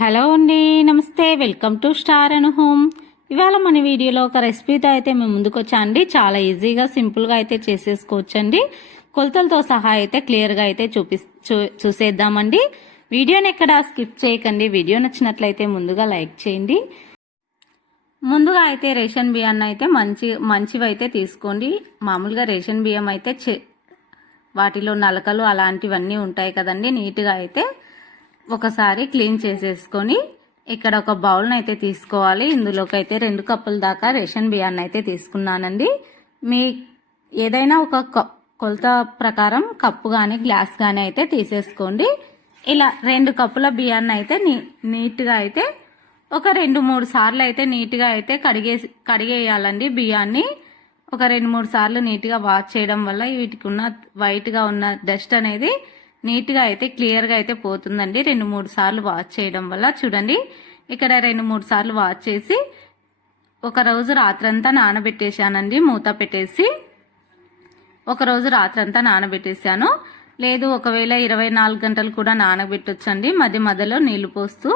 Hello అండి నమస్తే welcome to star and home. ఇవాళ మన వీడియోలో ఒక రెసిపీతో అయితే మేము ముందుకు అండి. చాలా ఈజీగా సింపుల్గా అయితే చేసేసుకోవచ్చండి. కొలతలతో సహా అయితే క్లియర్గా అయితే చూపి చూ- చూసేద్దామండి. వీడియోని ఎక్కడ స్కిప్ చేయకండి. వీడియో నచ్చినట్లయితే ముందుగా లైక్ చేయండి. ముందుగా అయితే రేషన్ బియ్యాన్ని అయితే మంచి మంచివి అయితే తీసుకోండి. మామూలుగా రేషన్ బియ్యం అయితే వాటిలో నలకలు అలాంటివన్నీ ఉంటాయి కదండి నీట్గా అయితే. ఒకసారి క్లీన్ చేసేసుకొని ఇక్కడ ఒక బౌల్ని అయితే తీసుకోవాలి. ఇందులోకి అయితే రెండు కప్పుల దాకా రేషన్ బియ్యాన్ని అయితే తీసుకున్నానండి. మీ ఏదైనా ఒక కొలత ప్రకారం కప్పు కానీ గ్లాస్ కానీ అయితే తీసేసుకోండి. ఇలా రెండు కప్పుల బియ్యాన్ని అయితే నీ నీట్గా అయితే ఒక రెండు మూడు సార్లు అయితే నీట్గా అయితే కడిగేసి కడిగేయాలండి బియ్యాన్ని. ఒక రెండు మూడు సార్లు నీట్గా వాష్ చేయడం వల్ల వీటికి ఉన్న వైట్గా ఉన్న డస్ట్ అనేది నీట్గా అయితే క్లియర్గా అయితే పోతుందండి. రెండు మూడు సార్లు వాష్ చేయడం వల్ల చూడండి. ఇక్కడ రెండు మూడు సార్లు వాష్ చేసి ఒక రోజు రాత్రంతా నానబెట్టేశానండి మూత పెట్టేసి. ఒక రోజు రాత్రంతా నానబెట్టేశాను. లేదు ఒకవేళ ఇరవై నాలుగు గంటలు కూడా నానబెట్టొచ్చండి. మధ్య మధ్యలో నీళ్ళు పోస్తూ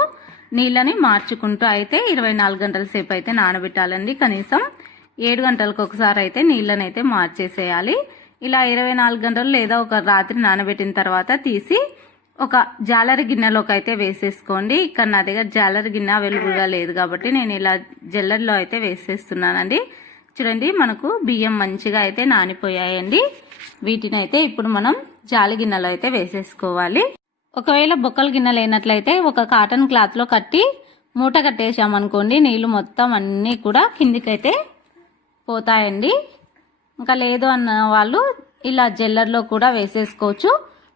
నీళ్ళని మార్చుకుంటూ అయితే ఇరవై నాలుగు గంటల సేపు అయితే నానబెట్టాలండి కనీసం. ఏడు గంటలకు ఒకసారి అయితే నీళ్ళని అయితే మార్చేసేయాలి. ఇలా ఇరవై నాలుగు గంటలు లేదా ఒక రాత్రి నానబెట్టిన తర్వాత తీసి ఒక జాలరి గిన్నెలోకి అయితే వేసేసుకోండి. ఇక్కడ నా దగ్గర జాలరి గిన్నె అవైలబుల్గా లేదు కాబట్టి నేను ఇలా జల్లర్లో అయితే వేసేస్తున్నానండి. చూడండి మనకు బియ్యం మంచిగా అయితే నానిపోయాయండి. వీటిని అయితే ఇప్పుడు మనం జాలి గిన్నెలో అయితే వేసేసుకోవాలి. ఒకవేళ బొక్కల గిన్నె లేనట్లయితే ఒక కాటన్ క్లాత్లో కట్టి మూట కట్టేసామనుకోండి నీళ్ళు మొత్తం అన్నీ కూడా కిందికైతే పోతాయండి. ఇంకా లేదు అన్న వాళ్ళు ఇలా జెల్లర్లో కూడా వేసేసుకోవచ్చు.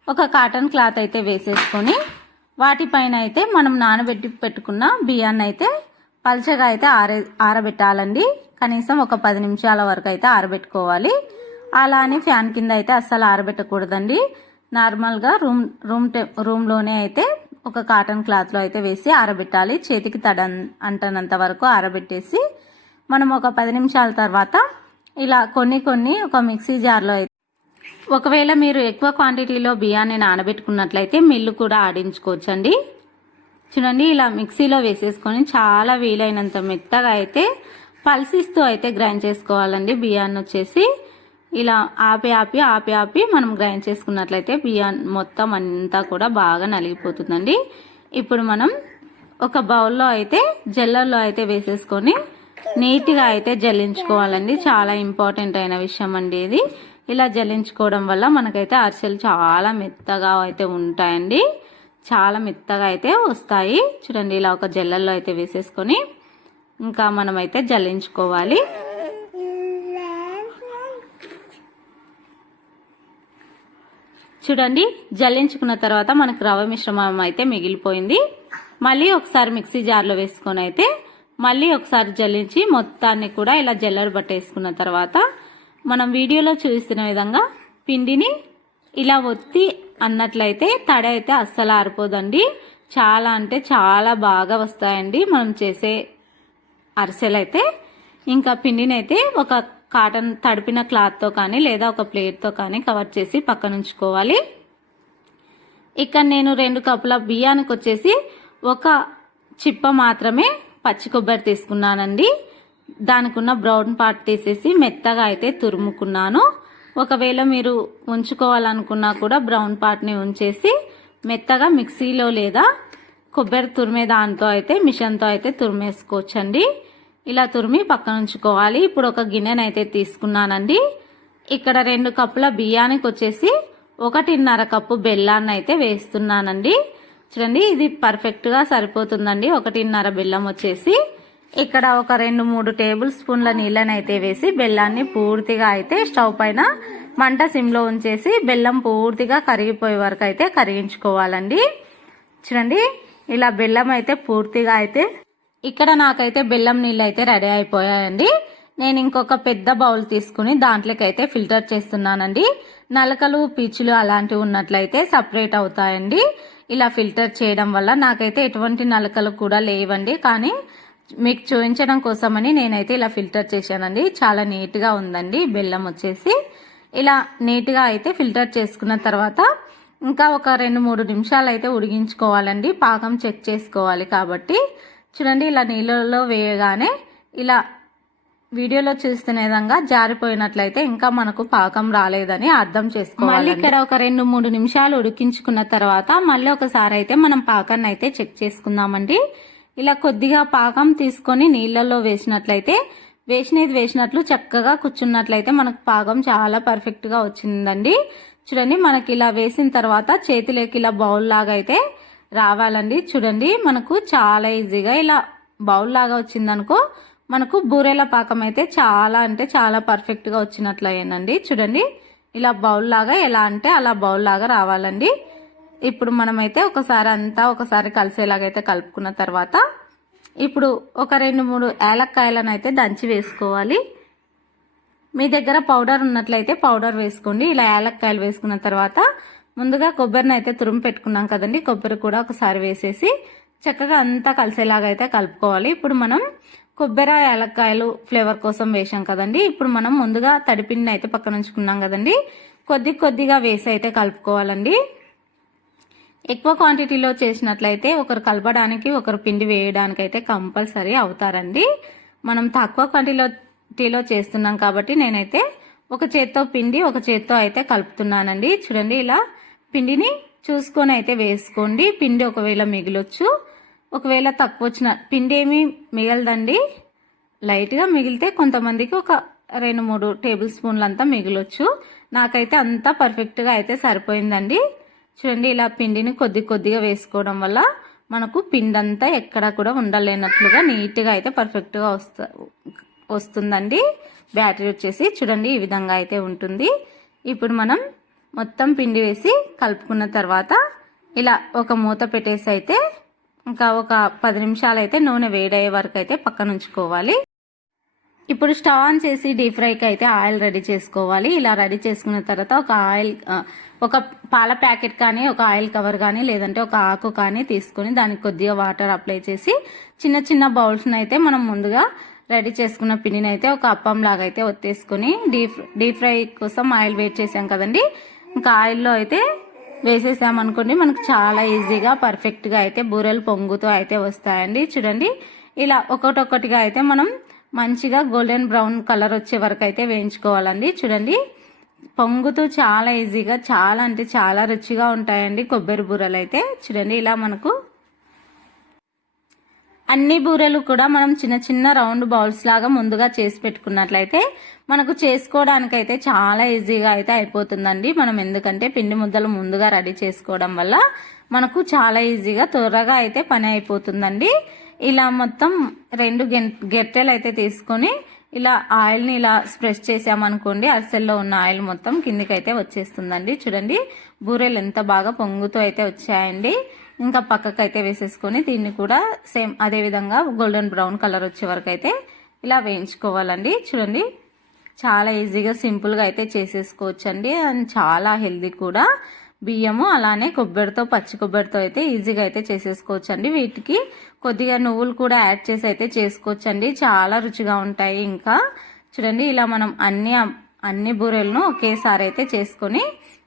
ఒక కాటన్ క్లాత్ అయితే వేసేసుకొని వాటిపైన అయితే మనం నానబెట్టి పెట్టుకున్న బియ్యాన్ని అయితే పల్చగా అయితే ఆరే ఆరబెట్టాలండి. కనీసం ఒక పది నిమిషాల వరకు అయితే ఆరబెట్టుకోవాలి. అలా అని ఫ్యాన్ కింద అయితే అస్సలు ఆరబెట్టకూడదండి. నార్మల్గా రూమ్ రూమ్ టె రూమ్లోనే అయితే ఒక కాటన్ క్లాత్లో అయితే వేసి ఆరబెట్టాలి. చేతికి తడ అంటనంత వరకు ఆరబెట్టేసి మనం ఒక పది నిమిషాల తర్వాత ఇలా కొన్ని కొన్ని ఒక మిక్సీ జార్లో అయితే ఒకవేళ మీరు ఎక్కువ క్వాంటిటీలో బియ్యాన్ని నానబెట్టుకున్నట్లయితే మిల్లు కూడా ఆడించుకోవచ్చండి. చూడండి ఇలా మిక్సీలో వేసేసుకొని చాలా వీలైనంత మెత్తగా అయితే పల్సిస్తూ అయితే గ్రైండ్ చేసుకోవాలండి బియ్యాన్ని వచ్చేసి. ఇలా ఆపి ఆపి ఆపి ఆపి మనం గ్రైండ్ చేసుకున్నట్లయితే బియ్యాన్ని మొత్తం అంతా కూడా బాగా నలిగిపోతుందండి. ఇప్పుడు మనం ఒక బౌల్లో అయితే జల్లర్లో అయితే వేసేసుకొని నీట్గా అయితే జల్లించుకోవాలండి. చాలా ఇంపార్టెంట్ అయిన విషయం అండి ఇది. ఇలా జల్లించుకోవడం వల్ల మనకైతే అరిసెలు చాలా మెత్తగా అయితే ఉంటాయండి. చాలా మెత్తగా అయితే వస్తాయి. చూడండి ఇలా ఒక జల్లల్లో అయితే వేసేసుకొని ఇంకా మనమైతే జల్లించుకోవాలి. చూడండి జల్లించుకున్న తర్వాత మనకు రవ్వ మిశ్రమం అయితే మిగిలిపోయింది. మళ్ళీ ఒకసారి మిక్సీ జార్లో వేసుకొని అయితే మళ్ళీ ఒకసారి జల్లించి మొత్తాన్ని కూడా ఇలా జల్లర పట్టేసుకున్న తర్వాత మనం వీడియోలో చూపిస్తున్న విధంగా పిండిని ఇలా ఒత్తి అన్నట్లయితే తడి అయితే అస్సలు ఆరిపోదండి. చాలా అంటే చాలా బాగా వస్తాయండి. మనం చేసే అరిసెలు అయితే ఇంకా పిండిని అయితే ఒక కాటన్ తడిపిన క్లాత్తో కానీ లేదా ఒక ప్లేట్తో కానీ కవర్ చేసి పక్కన ఉంచుకోవాలి ఇక్కడ నేను రెండు కప్పుల బియ్యానికి వచ్చేసి ఒక చిప్ప మాత్రమే పచ్చి కొబ్బరి తీసుకున్నానండి. దానికి ఉన్న బ్రౌన్ పార్ట్ తీసేసి మెత్తగా అయితే తురుముకున్నాను. ఒకవేళ మీరు ఉంచుకోవాలనుకున్నా కూడా బ్రౌన్ పార్ట్ని ఉంచేసి మెత్తగా మిక్సీలో లేదా కొబ్బరి తురిమే దాంతో అయితే మిషన్తో అయితే తురిమేసుకోవచ్చండి. ఇలా తురిమి పక్కన ఉంచుకోవాలి. ఇప్పుడు ఒక గిన్నెనైతే తీసుకున్నానండి. ఇక్కడ రెండు కప్పుల బియ్యానికి వచ్చేసి ఒకటిన్నర కప్పు బెల్లాన్ని అయితే వేస్తున్నానండి. చూడండి ఇది పర్ఫెక్ట్గా సరిపోతుందండి. ఒకటిన్నర బెల్లం వచ్చేసి ఇక్కడ ఒక రెండు మూడు టేబుల్ స్పూన్ల నీళ్ళని అయితే వేసి బెల్లాన్ని పూర్తిగా అయితే స్టవ్ పైన మంట సిమ్లో ఉంచేసి బెల్లం పూర్తిగా కరిగిపోయే వరకు అయితే కరిగించుకోవాలండి. చూడండి ఇలా బెల్లం అయితే పూర్తిగా అయితే ఇక్కడ నాకైతే బెల్లం నీళ్ళు అయితే రెడీ అయిపోయాయండి. నేను ఇంకొక పెద్ద బౌల్ తీసుకుని దాంట్లోకైతే ఫిల్టర్ చేస్తున్నానండి. నలకలు పీచులు అలాంటివి ఉన్నట్లయితే సపరేట్ అవుతాయండి. ఇలా ఫిల్టర్ చేయడం వల్ల నాకైతే ఎటువంటి నలకలు కూడా లేవండి. కానీ మీకు చూపించడం కోసమని నేనైతే ఇలా ఫిల్టర్ చేశానండి. చాలా నీట్గా ఉందండి. బెల్లం వచ్చేసి ఇలా నీట్గా అయితే ఫిల్టర్ చేసుకున్న తర్వాత ఇంకా ఒక రెండు మూడు నిమిషాలు అయితే ఉడిగించుకోవాలండి పాకం చెక్ చేసుకోవాలి కాబట్టి. చూడండి ఇలా నీళ్ళలో వేయగానే ఇలా వీడియోలో చూస్తున్న విధంగా జారిపోయినట్లయితే ఇంకా మనకు పాకం రాలేదని అర్థం చేసుకోవాలి మళ్ళీ ఇక్కడ ఒక రెండు మూడు నిమిషాలు ఉడికించుకున్న తర్వాత మళ్ళీ ఒకసారి అయితే మనం పాకాన్ని అయితే చెక్ చేసుకుందామండి. ఇలా కొద్దిగా పాకం తీసుకొని నీళ్ళల్లో వేసినట్లయితే వేసినది వేసినట్లు చక్కగా కూర్చున్నట్లయితే మనకు పాకం చాలా పర్ఫెక్ట్గా వచ్చిందండి. చూడండి మనకి ఇలా వేసిన తర్వాత చేతిలోకి ఇలా బౌల్ లాగా అయితే రావాలండి. చూడండి మనకు చాలా ఈజీగా ఇలా బౌల్ లాగా వచ్చిందనుకో మనకు బూరెల పాకం అయితే చాలా అంటే చాలా పర్ఫెక్ట్గా వచ్చినట్లు అయ్యిందండి చూడండి ఇలా బౌల్ లాగా ఎలా అంటే అలా బౌల్ లాగా రావాలండి. ఇప్పుడు మనమైతే ఒకసారి అంతా ఒకసారి కలిసేలాగైతే కలుపుకున్న తర్వాత ఇప్పుడు ఒక రెండు మూడు ఏలక్కాయలను అయితే దంచి వేసుకోవాలి. మీ దగ్గర పౌడర్ ఉన్నట్లయితే పౌడర్ వేసుకోండి. ఇలా ఏలక్కాయలు వేసుకున్న తర్వాత ముందుగా కొబ్బరిని అయితే తురుము పెట్టుకున్నాం కదండి కొబ్బరి కూడా ఒకసారి వేసేసి చక్కగా అంతా కలిసేలాగా అయితే కలుపుకోవాలి. ఇప్పుడు మనం కొబ్బరి యాలక్కాయలు ఫ్లేవర్ కోసం వేసాం కదండి. ఇప్పుడు మనం ముందుగా తడిపిండిని అయితే పక్కన ఉంచుకున్నాం కదండి. కొద్ది కొద్దిగా వేసి అయితే కలుపుకోవాలండి. ఎక్కువ క్వాంటిటీలో చేసినట్లయితే ఒకరు కలపడానికి ఒకరు పిండి వేయడానికి అయితే కంపల్సరీ అవుతారండి. మనం తక్కువ క్వాంటిటీలో టీలో చేస్తున్నాం కాబట్టి నేనైతే ఒక చేత్తో పిండి ఒక చేత్తో అయితే కలుపుతున్నానండి. చూడండి ఇలా పిండిని చూసుకొని అయితే వేసుకోండి. పిండి ఒకవేళ మిగిలొచ్చు ఒకవేళ తక్కువ వచ్చిన పిండి ఏమీ మిగలదండి. లైట్గా మిగిలితే కొంతమందికి ఒక రెండు మూడు టేబుల్ స్పూన్లు అంతా మిగిలొచ్చు. నాకైతే అంతా పర్ఫెక్ట్గా అయితే సరిపోయిందండి. చూడండి ఇలా పిండిని కొద్ది కొద్దిగా వేసుకోవడం వల్ల మనకు పిండి అంతా ఎక్కడా కూడా ఉండలేనట్లుగా నీట్గా అయితే పర్ఫెక్ట్గా వస్తా వస్తుందండి. బ్యాటరీ వచ్చేసి చూడండి ఈ విధంగా అయితే ఉంటుంది. ఇప్పుడు మనం మొత్తం పిండి వేసి కలుపుకున్న తర్వాత ఇలా ఒక మూత పెట్టేసి అయితే ఇంకా ఒక పది నిమిషాలు అయితే నూనె వేడయ్యే వరకు అయితే పక్కన ఉంచుకోవాలి ఇప్పుడు స్టవ్ ఆన్ చేసి డీప్ ఫ్రైకి అయితే ఆయిల్ రెడీ చేసుకోవాలి. ఇలా రెడీ చేసుకున్న తర్వాత ఒక ఆయిల్ ఒక పాల ప్యాకెట్ కానీ ఒక ఆయిల్ కవర్ కానీ లేదంటే ఒక ఆకు కానీ తీసుకొని దానికి కొద్దిగా వాటర్ అప్లై చేసి చిన్న చిన్న బౌల్స్ని అయితే మనం ముందుగా రెడీ చేసుకున్న పిండిని అయితే ఒక అప్పం లాగా అయితే ఒత్తేసుకుని డీప్ డీప్ ఫ్రై కోసం ఆయిల్ వేట్ చేసాం కదండి. ఇంకా ఆయిల్లో అయితే వేసేసామనుకోండి మనకు చాలా ఈజీగా పర్ఫెక్ట్గా అయితే బూరెలు పొంగుతూ అయితే వస్తాయండి. చూడండి ఇలా ఒకటొక్కటిగా అయితే మనం మంచిగా గోల్డెన్ బ్రౌన్ కలర్ వచ్చే వరకు అయితే వేయించుకోవాలండి. చూడండి పొంగుతూ చాలా ఈజీగా చాలా అంటే చాలా రుచిగా ఉంటాయండి కొబ్బరి బూరెలు అయితే చూడండి ఇలా మనకు అన్ని బూరెలు కూడా మనం చిన్న చిన్న రౌండ్ బౌల్స్ లాగా ముందుగా చేసి పెట్టుకున్నట్లయితే మనకు చేసుకోవడానికైతే చాలా ఈజీగా అయితే అయిపోతుందండి. మనం ఎందుకంటే పిండి ముద్దలు ముందుగా రెడీ చేసుకోవడం వల్ల మనకు చాలా ఈజీగా త్వరగా అయితే పని అయిపోతుందండి. ఇలా మొత్తం రెండు గెట్టెలు అయితే తీసుకొని ఇలా ఆయిల్ని ఇలా స్ప్రెస్ చేసామనుకోండి అరిసెల్లో ఉన్న ఆయిల్ మొత్తం కిందికైతే వచ్చేస్తుందండి. చూడండి బూరెలు ఎంత బాగా పొంగుతూ అయితే వచ్చాయండి. ఇంకా పక్కకు అయితే వేసేసుకొని దీన్ని కూడా సేమ్ అదే విధంగా గోల్డెన్ బ్రౌన్ కలర్ వచ్చే వరకు అయితే ఇలా వేయించుకోవాలండి. చూడండి చాలా ఈజీగా సింపుల్గా అయితే చేసేసుకోవచ్చండి. అండ్ చాలా హెల్దీ కూడా. బియ్యము అలానే కొబ్బరితో పచ్చి కొబ్బరితో అయితే ఈజీగా అయితే చేసేసుకోవచ్చు అండి వీటికి. కొద్దిగా నువ్వులు కూడా యాడ్ చేసి అయితే చేసుకోవచ్చండి. చాలా రుచిగా ఉంటాయి ఇంకా. చూడండి ఇలా మనం అన్ని అన్ని బూరెలను ఒకేసారి అయితే చేసుకొని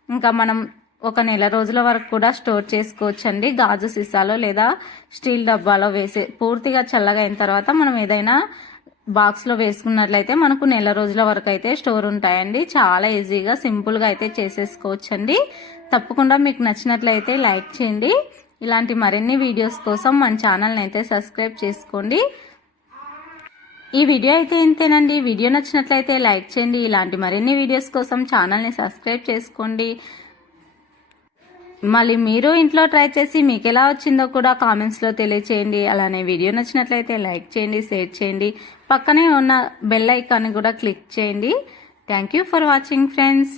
ఇంకా మనం ఒక నెల రోజుల వరకు కూడా స్టోర్ చేసుకోవచ్చండి. గాజు సీసాలో లేదా స్టీల్ డబ్బాలో వేసే పూర్తిగా చల్లగా అయిన తర్వాత మనం ఏదైనా బాక్స్లో వేసుకున్నట్లయితే మనకు నెల రోజుల వరకు అయితే స్టోర్ ఉంటాయండి. చాలా ఈజీగా సింపుల్గా అయితే చేసేసుకోవచ్చండి. తప్పకుండా మీకు నచ్చినట్లయితే లైక్ చేయండి. ఇలాంటి మరిన్ని వీడియోస్ కోసం మన ఛానల్ని అయితే సబ్స్క్రైబ్ చేసుకోండి. ఈ వీడియో అయితే ఇంతేనండి. వీడియో నచ్చినట్లయితే లైక్ చేయండి. ఇలాంటి మరిన్ని వీడియోస్ కోసం ఛానల్ని సబ్స్క్రైబ్ చేసుకోండి. మళ్ళీ మీరు ఇంట్లో ట్రై చేసి మీకు ఎలా వచ్చిందో కూడా కామెంట్స్లో తెలియచేయండి. అలానే వీడియో నచ్చినట్లయితే లైక్ చేయండి షేర్ చేయండి. పక్కనే ఉన్న బెల్ ఐకాన్ కూడా క్లిక్ చేయండి. Thank you for watching friends.